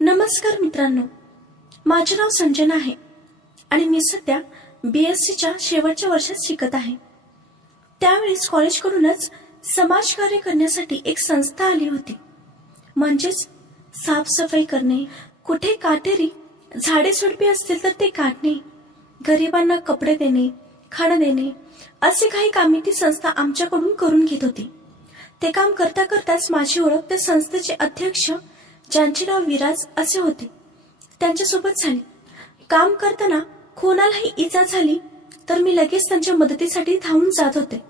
नमस्कार मित्रांनो, माझे नाव संजना आहे आणि मी सध्या BScच्या शेवटच्या वर्षात शिकत आहे। त्यावेळेस कॉलेजकडूनच समाजकार्य करण्यासाठी एक संस्था आली होती। म्हणजेच साफसफाई करणे, कुठे काटेरी झाडे झुडपे असतील तर ते काढणे, गरिबांना कपडे देणे, खाणं देणे, असे काही कामे ती संस्था आमच्याकडून करून घेत होती। ते काम करता करताच माझी ओळख त्या संस्थेचे अध्यक्ष, ज्यांचे नाव विराज असे होते, त्यांच्यासोबत झाली। काम करताना कोणालाही इजा झाली तर मी लगेच त्यांच्या मदतीसाठी धावून जात होते।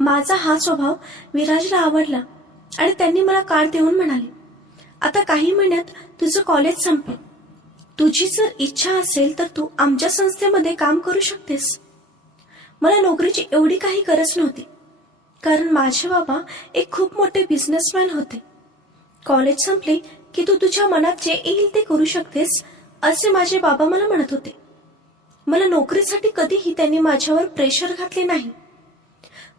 माझा हा स्वभाव विराजला आवडला आणि त्यांनी मला कार्ड देऊन म्हणाले, आता काही महिन्यात तुझं कॉलेज संपेल, तुझी जर इच्छा असेल तर तू आमच्या संस्थेमध्ये काम करू शकतेस। मला नोकरीची एवढी काही गरज नव्हती, कारण माझे बाबा एक खूप मोठे बिझनेसमॅन होते। कॉलेज संपले की तू तुझ्या मनात जे येईल ते करू शकतेस, असे माझे बाबा मला म्हणत होते। मला नोकरीसाठी कधीही त्यांनी माझ्यावर प्रेशर घातले नाही।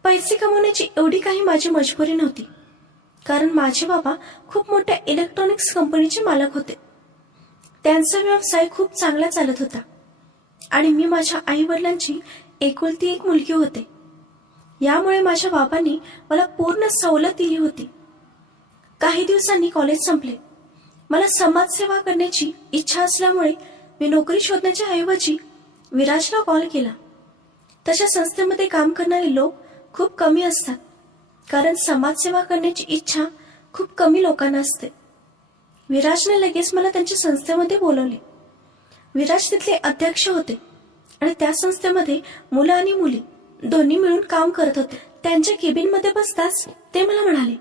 पैसे कमवण्याची एवढी काही माझी मजबुरी नव्हती, कारण माझे बाबा खूप मोठ्या इलेक्ट्रॉनिक्स कंपनीचे मालक होते। त्यांचा व्यवसाय खूप चांगला चालत होता आणि मी माझ्या आई वडिलांची एकुलती एक मुलगी होते। यामुळे माझ्या बाबांनी मला पूर्ण सवलत दिली होती। काही दिवसांनी कॉलेज संपले। मला समाजसेवा करण्याची इच्छा असल्यामुळे मी नोकरी शोधण्याच्या ऐवजी विराजला कॉल केला। तशा संस्थेमध्ये काम करणारे लोक खूप कमी असतात, कारण समाजसेवा करण्याची इच्छा खूप कमी लोकांना असते। विराजने लगेच मला त्यांच्या संस्थेमध्ये बोलवले। विराज तिथले अध्यक्ष होते आणि त्या संस्थेमध्ये मुलं आणि मुली दोन्ही मिळून काम करत होते। त्यांच्या केबिनमध्ये बसताच ते मला म्हणाले,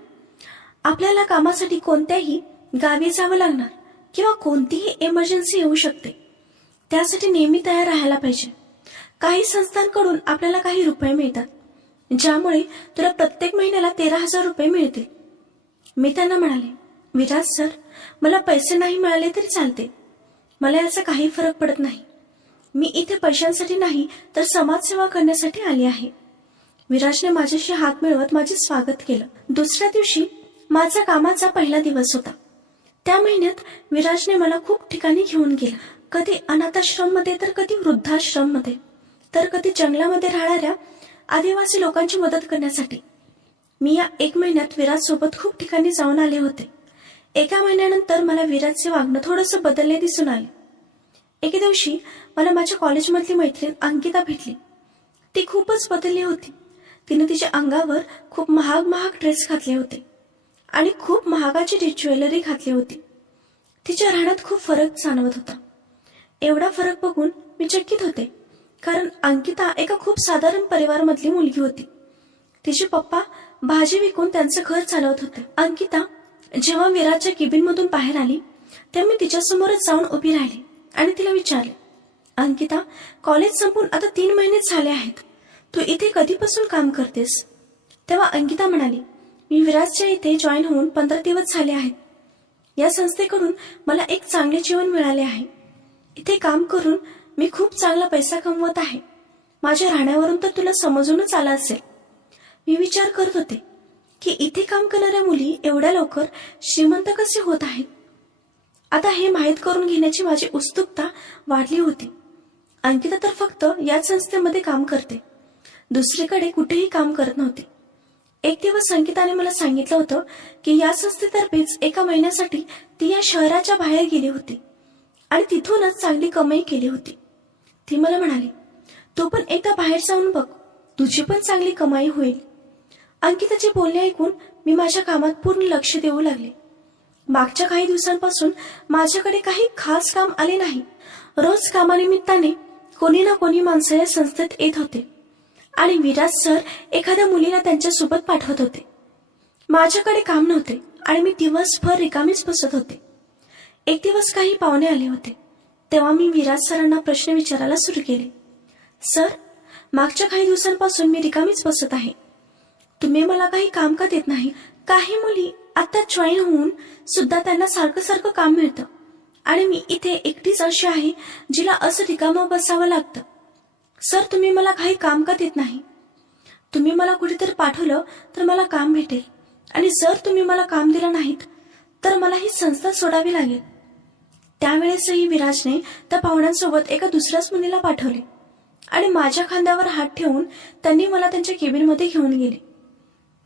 आपल्याला कामासाठी कोणत्याही गावी जावं लागणार किंवा कोणतीही इमर्जन्सी येऊ शकते, त्यासाठी नेहमी तयार राहायला पाहिजे। काही संस्थांकडून आपल्याला काही रुपये मिळतात, ज्यामुळे तुला प्रत्येक महिन्याला 13,000 रुपये मिळतील। मी त्यांना म्हणाले, विराज सर, मला पैसे नाही मिळाले तरी चालते, मला याचा काही फरक पडत नाही। मी इथे पैशांसाठी नाही तर समाजसेवा करण्यासाठी आली आहे। विराजने माझ्याशी हात मिळवत माझे स्वागत केलं। दुसऱ्या दिवशी माझा कामाचा पहिला दिवस होता। त्या महिन्यात विराजने मला खूप ठिकाणी घेऊन गेला, कधी अनाथाश्रम मध्ये तर कधी वृद्धाश्रम मध्ये, तर कधी जंगलामध्ये राहणाऱ्या आदिवासी लोकांची मदत करण्यासाठी। मी या 1 महिन्यात विराज सोबत खूप ठिकाणी जाऊन आले होते। एका महिन्यानंतर मला विराजचे वागणं थोडंसं बदलले दिसून आले। एके दिवशी मला माझ्या कॉलेजमधली मैत्रीण अंकिता भेटली। ती खूपच बदलली होती। तिने तिच्या अंगावर खूप महाग ड्रेस घातले होते आणि खूप महागाची ज्वेलरी घातली होती। तिच्या राहण्यात खूप फरक जाणवत होता। एवढा फरक बघून मी चकित होते, कारण अंकिता एका खूप साधारण परिवारामधली मुलगी होती। तिचे पप्पा भाजी विकून त्यांचं घर चालवत होते। अंकिता जेव्हा विराजच्या केबिनमधून बाहेर आली तेव्हा मी तिच्यासमोरच जाऊन उभी राहिली आणि तिला विचारले, अंकिता, कॉलेज संपून आता 3 महिने झाले आहेत, तू इथे कधीपासून काम करतेस? तेव्हा अंकिता म्हणाली, मी विराजच्या इथे जॉईन होऊन 15 दिवस झाले आहेत। या संस्थेकडून मला एक चांगले जीवन मिळाले आहे। इथे काम करून मी खूप चांगला पैसा कमवत आहे। माझ्या राहण्यावरून तर तुला समजूनच आला असेल। मी विचार करत होते की इथे काम करणाऱ्या मुली एवढ्या लवकर श्रीमंत कसे होत आहेत। आता हे माहीत करून घेण्याची माझी उत्सुकता वाढली होती। अंकिता तर फक्त याच संस्थेमध्ये काम करते, दुसरीकडे कुठेही काम करत नव्हती। एक दिवस अंकिताने मला सांगितलं होतं की या संस्थेतर्फेच एका महिन्यासाठी ती या शहराच्या बाहेर गेली होती आणि तिथूनच चांगली कमाई केली होती। ती मला म्हणाली, तू पण एकदा बाहेर जाऊन बघ, तुझी पण चांगली कमाई होईल। अंकिताचे बोलणे ऐकून मी माझ्या कामात पूर्ण लक्ष देऊ लागले। मागच्या काही दिवसांपासून माझ्याकडे काही खास काम आले नाही। रोज कामानिमित्ताने कोणी ना कोणी माणसं या संस्थेत येत होते आणि विराज सर एखाद्या मुलीला त्यांच्यासोबत पाठवत होते। माझ्याकडे काम नव्हते आणि मी दिवसभर रिकामीच बसत होते। एक दिवस काही पाहुणे आले होते, तेव्हा मी विराज सरांना प्रश्न विचारायला सुरू केले, सर, मागच्या काही दिवसांपासून मी रिकामीच बसत आहे, तुम्ही मला काही काम का देत नाही? काही मुली आता जॉईन होऊन सुद्धा त्यांना सारखं काम मिळतं आणि मी इथे एकटीच अशी आहे जिला असं रिकामं बसावं लागतं। सर, तुम्ही मला काही काम का देत नाही? तुम्ही मला कुठेतरी पाठवलं तर मला काम भेटेल आणि जर तुम्ही मला काम दिलं नाहीत तर मला ही संस्था सोडावी लागेल। त्यावेळेसही विराजने त्या पाहुण्यांसोबत एका दुसऱ्याच मुलीला पाठवले आणि माझ्या खांद्यावर हात ठेवून त्यांनी मला त्यांच्या केबिनमध्ये घेऊन गेले.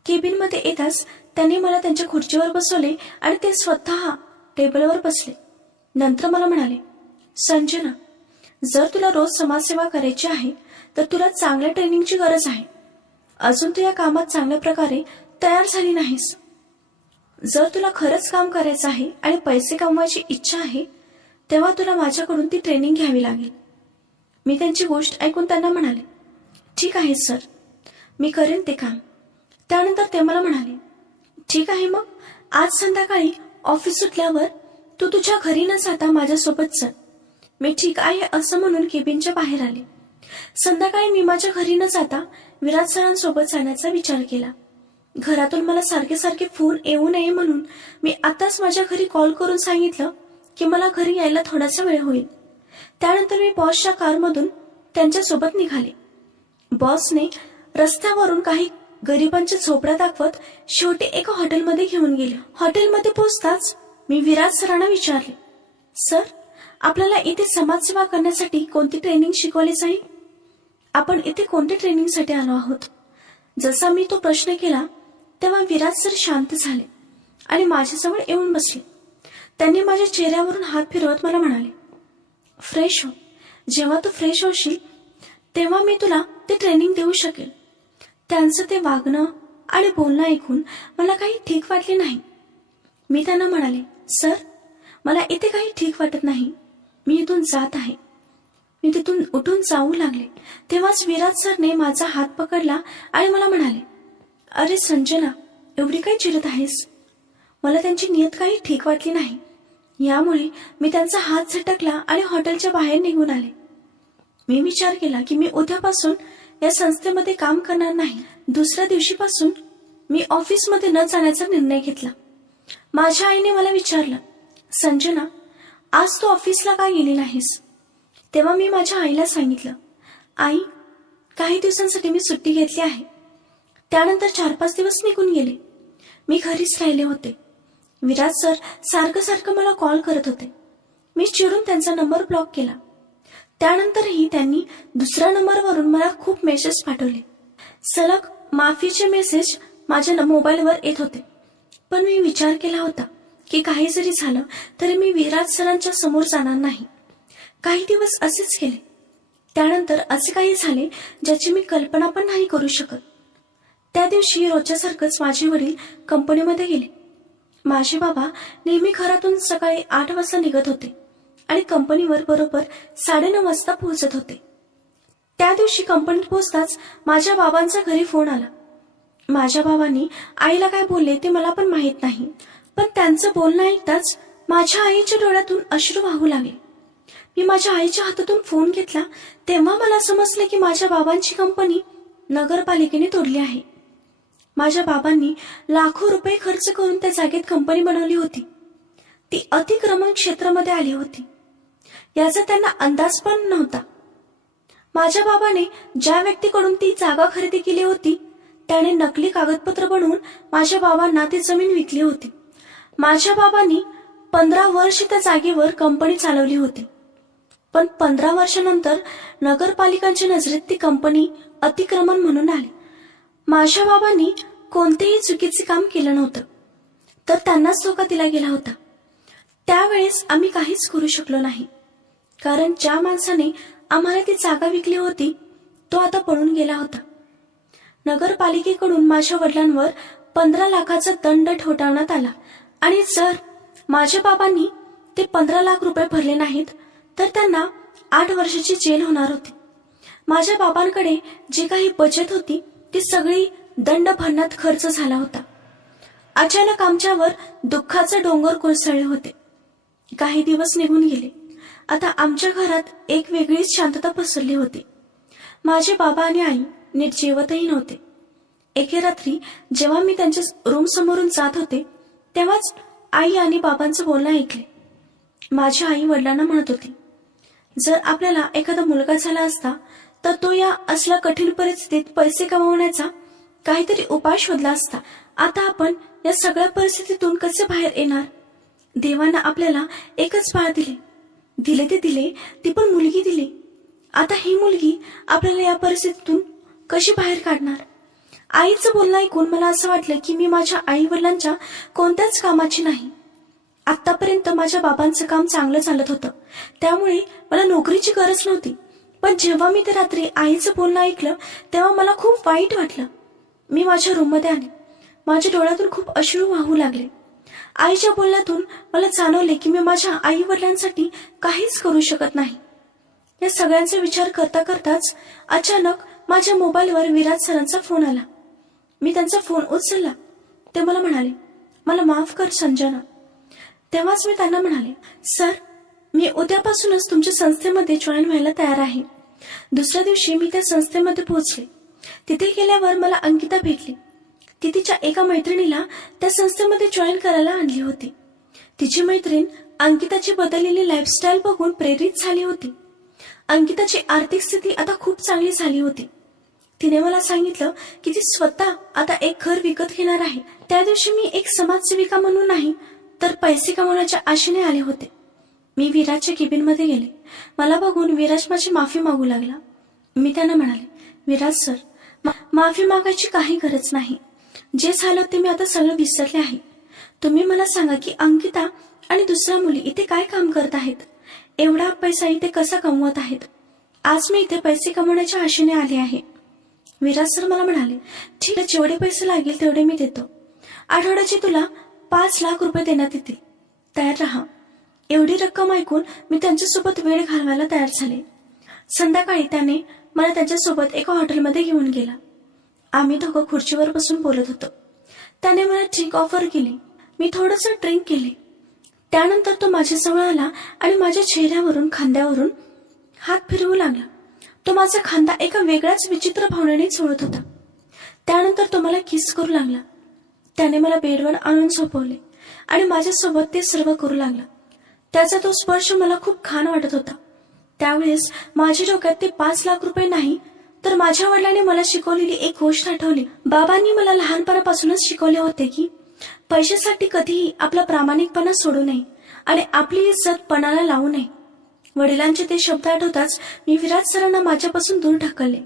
केबिनमध्ये येताच त्यांनी मला त्यांच्या खुर्चीवर बसवले आणि ते स्वतः टेबलवर बसले. नंतर मला म्हणाले, संजना, जर तुला रोज समाजसेवा करायची आहे तर तुला चांगल्या ट्रेनिंगची गरज आहे. अजून तू या कामात चांगल्या प्रकारे तयार झाली नाहीस. जर तुला खरंच काम करायचं आहे आणि पैसे कमवायची इच्छा आहे तेव्हा तुला माझ्याकडून ती ट्रेनिंग घ्यावी लागेल. मी त्यांची गोष्ट ऐकून त्यांना म्हणाले, ठीक आहे सर, मी करेन ते काम. त्यानंतर ते मला म्हणाले, ठीक आहे, मग आज संध्याकाळी ऑफिस सुटल्यावर तू तुझ्या घरी न जाता माझ्यासोबत चल. मी ठीक आहे असं म्हणून केबिनच्या बाहेर आले. संध्याकाळी मी माझ्या घरी न जाता विराज सरांसोबत जाण्याचा विचार केला. घरातून मला सारखे सारखे फोन येऊ नये म्हणून मी आताच माझ्या घरी कॉल करून सांगितलं की मला घरी यायला थोडासा वेळ होईल. त्यानंतर मी बॉसच्या कारमधून त्यांच्यासोबत निघाले. बॉसने रस्त्यावरून काही गरिबांच्या झोपड्या दाखवत शेवटी एका हॉटेलमध्ये घेऊन गेले. हॉटेलमध्ये पोहोचताच मी विराज सरांना विचारले, सर, आपल्याला इथे समाजसेवा करण्यासाठी कोणती ट्रेनिंग शिकवली जाईल? आपण इथे कोणत्या ट्रेनिंगसाठी आलो आहोत? जसा मी तो प्रश्न केला तेव्हा विराज सर शांत झाले आणि माझ्याजवळ येऊन बसले. त्यांनी माझ्या चेहऱ्यावरून हात फिरवत मला म्हणाले, फ्रेश हो. जेव्हा तू फ्रेश होशील तेव्हा मी तुला ते ट्रेनिंग देऊ शकेल. त्यांचं ते वागणं आणि बोलणं ऐकून मला काही ठीक वाटले नाही. मी त्यांना म्हणाले, सर, मला इथे काही ठीक वाटत नाही. मी इथून जात आहे. मी तिथून उठून जाऊ लागले तेव्हाच विराज सरने माझा हात पकडला आणि मला म्हणाले, अरे संजना, एवढी काय चिरत आहेस? मला त्यांची नियत काही ठीक वाटली नाही. यामुळे मी त्यांचा हात झटकला आणि हॉटेलच्या बाहेर निघून आले. मी विचार केला की मी उद्यापासून या संस्थेमध्ये काम करणार नाही. दुसऱ्या दिवशीपासून मी ऑफिसमध्ये न जाण्याचा निर्णय घेतला. माझ्या आईने मला विचारलं, संजना, आज तू ऑफिसला का गेली नाहीस? तेव्हा मी माझ्या आईला सांगितलं, आई, काही दिवसांसाठी मी सुट्टी घेतली आहे. त्यानंतर 4-5 दिवस निघून गेले. मी घरीच राहिले होते. विराज सर सारखं मला कॉल करत होते. मी चिडून त्यांचा नंबर ब्लॉक केला. त्यानंतरही त्यांनी दुसऱ्या नंबरवरून मला खूप मेसेज पाठवले. सलग माफीचे मेसेज माझ्या मोबाईलवर येत होते. पण मी विचार केला होता की काही जरी झालं तरी मी विराज सरांच्या समोर जाणार नाही. काही दिवस असेच गेले. त्यानंतर असे काही झाले ज्याची मी कल्पना पण नाही करू शकत. त्या दिवशी रोजच्यासारखंच माझे वडील कंपनीमध्ये गेले. माझे बाबा नेहमी घरातून सकाळी 8 वाजता निघत होते आणि कंपनीवर बरोबर 9:30 वाजता पोहोचत होते. त्या दिवशी कंपनीत पोहोचताच माझ्या बाबांचा घरी फोन आला. माझ्या बाबांनी आईला काय बोलले ते मला पण माहित नाही, पण त्यांचं बोलणं ऐकताच माझ्या आईच्या डोळ्यातून अश्रू वाहू लागले. मी माझ्या आईच्या हातातून फोन घेतला तेव्हा मला समजले की माझ्या बाबांची कंपनी नगरपालिकेने तोडली आहे. माझ्या बाबांनी लाखो रुपये खर्च करून त्या जागेत कंपनी बनवली होती. ती अतिक्रमण क्षेत्रामध्ये आली होती. याचा त्यांना अंदाज पण नव्हता. माझ्या बाबाने ज्या व्यक्तीकडून ती जागा खरेदी केली होती त्याने नकली कागदपत्र बनवून माझ्या बाबांना ती जमीन विकली होती. माझ्या बाबांनी 15 वर्ष त्या जागेवर कंपनी चालवली होती. पण 15 वर्षानंतर नगरपालिकांच्या नजरेत ती कंपनी अतिक्रमण म्हणून आली. माझ्या बाबांनी कोणतेही चुकीचे काम केलं नव्हतं, तर त्यांनाच धोका दिला गेला होता. त्यावेळेस आम्ही काहीच करू शकलो नाही, कारण ज्या माणसाने आम्हाला ती जागा विकली होती तो आता पळून गेला होता. नगरपालिकेकडून माझ्या वडिलांवर 15 लाखाचा दंड ठोठावण्यात आला आणि जर माझ्या बाबांनी ते 15 लाख रुपये भरले नाहीत तर त्यांना 8 वर्षाची जेल होणार होती. माझ्या बाबांकडे जी काही बचत होती ती सगळी दंड भरण्यात खर्च झाला होता. अचानक आमच्यावर दुःखाचे डोंगर कोसळले होते. काही दिवस निघून गेले. आता आमच्या घरात एक वेगळीच शांतता पसरली होती. माझे बाबा आणि आई नीट जेवतही नव्हते. एके रात्री जेव्हा मी त्यांच्या रूम समोरून जात होते तेव्हाच आई आणि बाबांचं बोलणं ऐकले. माझी आई वडिलांना म्हणत होती, जर आपल्याला एखादा मुलगा झाला असता तर तो या असल्या कठीण परिस्थितीत पैसे कमवण्याचा काहीतरी उपाय शोधला असता. आता आपण या सगळ्या परिस्थितीतून कसे बाहेर येणार? देवानं आपल्याला एकच बाळ दिले ते दिले, ती पण मुलगी दिली. आता ही मुलगी आपल्याला या परिस्थितीतून कशी बाहेर काढणार? आईचं बोलणं ऐकून मला असं वाटलं की मी माझ्या आई वडिलांच्या कोणत्याच कामाची नाही. आतापर्यंत माझ्या बाबांचं काम चांगलं चालत होतं, त्यामुळे मला नोकरीची गरज नव्हती. पण जेव्हा मी ते रात्री आईचं बोलणं ऐकलं तेव्हा मला खूप वाईट वाटलं. मी माझ्या रूममध्ये आले. माझ्या डोळ्यातून खूप अश्रू वाहू लागले. आईच्या बोलण्यातून मला जाणवले की मी माझ्या आई वडिलांसाठी काहीच करू शकत नाही. या सगळ्यांचा विचार करता करताच अचानक माझ्या मोबाईलवर विराज सरांचा फोन आला. मी त्यांचा फोन उचलला. ते मला म्हणाले, मला माफ कर संजना. तेव्हाच मी त्यांना म्हणाले, सर, मी उद्यापासूनच तुमच्या संस्थेमध्ये जॉईन व्हायला तयार आहे. दुसऱ्या दिवशी मी त्या संस्थेमध्ये पोहोचले. तिथे गेल्यावर मला अंकिता भेटली. ती तिच्या एका मैत्रिणीला त्या संस्थेमध्ये जॉईन करायला आणली होती. तिची मैत्रीण अंकिताची बदललेली लाईफस्टाईल बघून प्रेरित झाली होती. अंकिताची आर्थिक स्थिती आता खूप चांगली झाली होती. तिने मला सांगितलं की ती स्वतः आता एक घर विकत घेणार आहे. त्या दिवशी मी एक समाजसेविका म्हणून नाही तर पैसे कमवण्याच्या आशेने आले होते. मी विराजच्या केबिनमध्ये गेले. मला बघून विराज माझी माफी मागू लागला. मी त्यांना म्हणाले, विराज सर, माफी मागायची काही गरज नाही. जे झालं ते मी आता सगळं विसरले आहे. तुम्ही मला सांगा की अंकिता आणि दुसऱ्या मुली इथे काय काम करत आहेत? एवढा पैसा इथे कसा कमवत आहेत? आज मी इथे पैसे कमवण्याच्या आशेने आले आहे. विराज सर मला म्हणाले, ठीक आहे, जेवढे पैसे लागेल तेवढे मी देतो. आठवड्याचे तुला 5 लाख रुपये देण्यात येतील. तयार राहा. एवढी रक्कम ऐकून मी त्यांच्यासोबत वेळ घालवायला तयार झाले. संध्याकाळी त्याने मला त्यांच्यासोबत एका हॉटेलमध्ये घेऊन गेला. आम्ही दोघं खुर्चीवर बसून बोलत होतो. त्याने मला ड्रिंक ऑफर केली. मी थोडंसं ड्रिंक केले. त्यानंतर तो माझ्याजवळ आला आणि माझ्या चेहऱ्यावरून, खांद्यावरून हात फिरवू लागला. तो माझा खांदा एका वेगळ्याच विचित्र भावनेने चोळत होता. त्यानंतर तो मला किस करू लागला. त्याने मला बेडवर आणून झोपवले आणि माझ्यासोबत ते सर्व करू लागला. त्याचा तो स्पर्श मला खूप घाण वाटत होता. त्यावेळेस माझ्या डोक्यात ते 5 लाख रुपये नाही तर माझ्या वडिलांनी मला शिकवलेली एक गोष्ट आठवली. बाबांनी मला लहानपणापासूनच शिकवले होते की पैशासाठी कधीही आपला प्रामाणिकपणा सोडू नये आणि आपली इज्जत पणाला लावू नये. वडिलांचे ते शब्द आठवताच मी विराज सरांना माझ्यापासून दूर ढकलले.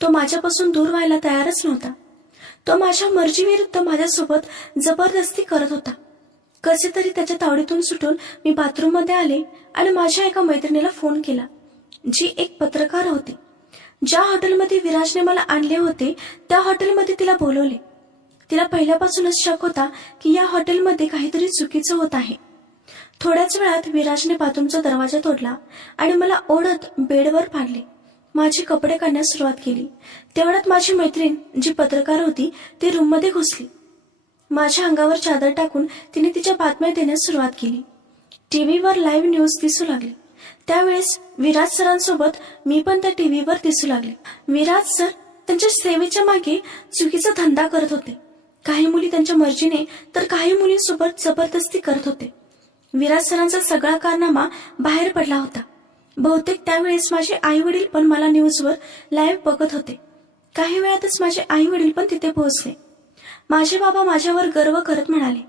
तो माझ्यापासून दूर व्हायला तयारच नव्हता. तो माझ्या मर्जीविरुद्ध माझ्यासोबत जबरदस्ती करत होता. कसे तरी त्याच्या तावडीतून सुटून मी बाथरूममध्ये आले आणि माझ्या एका मैत्रिणीला फोन केला, जी एक पत्रकार होती. ज्या हॉटेलमध्ये विराजने मला आणले होते त्या हॉटेलमध्ये तिला बोलवले. तिला पहिल्यापासूनच शक होता की या हॉटेलमध्ये काहीतरी चुकीचं होत आहे. थोड्याच वेळात विराजने बाथरूमचा दरवाजा तोडला आणि मला ओढत बेडवर पाडले. माझे कपडे काढण्यास सुरुवात केली. तेवढ्यात माझी मैत्रीण, जी पत्रकार होती, ती रूममध्ये घुसली. माझ्या अंगावर चादर टाकून तिने तिच्या बातम्या देण्यास सुरुवात केली. टीव्हीवर लाईव्ह न्यूज दिसू लागली. त्यावेळेस विराज सरांसोबत मी पण त्या टीव्हीवर दिसू लागले. विराज सर त्यांच्या सेवेच्या मागे चुकीचा धंदा करत होते. काही मुली त्यांच्या मर्जीने तर काही मुलींसोबत जबरदस्ती करत होते. विराज सरांचा सगळा कारनामा बाहेर पडला होता. बहुतेक त्यावेळेस माझे आई वडील पण मला न्यूजवर लाईव्ह बघत होते. काही वेळातच माझे आई वडील पण तिथे पोहोचले. माझे बाबा माझ्यावर गर्व करत म्हणाले,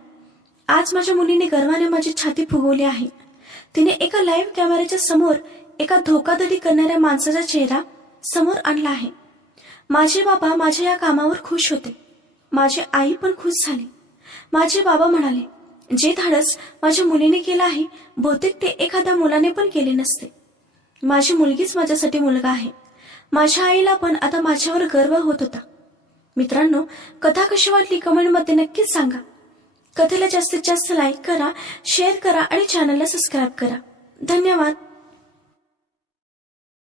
आज माझ्या मुलीने गर्वाने माझी छाती फुगवली आहे. तिने एका लाईव्ह कॅमेऱ्याच्या समोर एका धोकाधडी करणाऱ्या माणसाचा चेहरा समोर आणला आहे. माझे बाबा माझ्या या कामावर खुश होते. माझी आई पण खुश झाली. माझे बाबा म्हणाले, जे धाडस माझ्या मुलीने केलं आहे बहुतेक ते एखाद्या मुलाने पण केले नसते. माझी मुलगीच माझ्यासाठी मुलगा आहे. माझ्या आईला पण आता माझ्यावर गर्व होत होता. मित्रांनो, कथा कशी वाटली कमेंटमध्ये नक्कीच सांगा. कथेला जास्तीत जास्त लाईक करा, शेअर करा आणि चॅनलला सबस्क्राईब करा. धन्यवाद.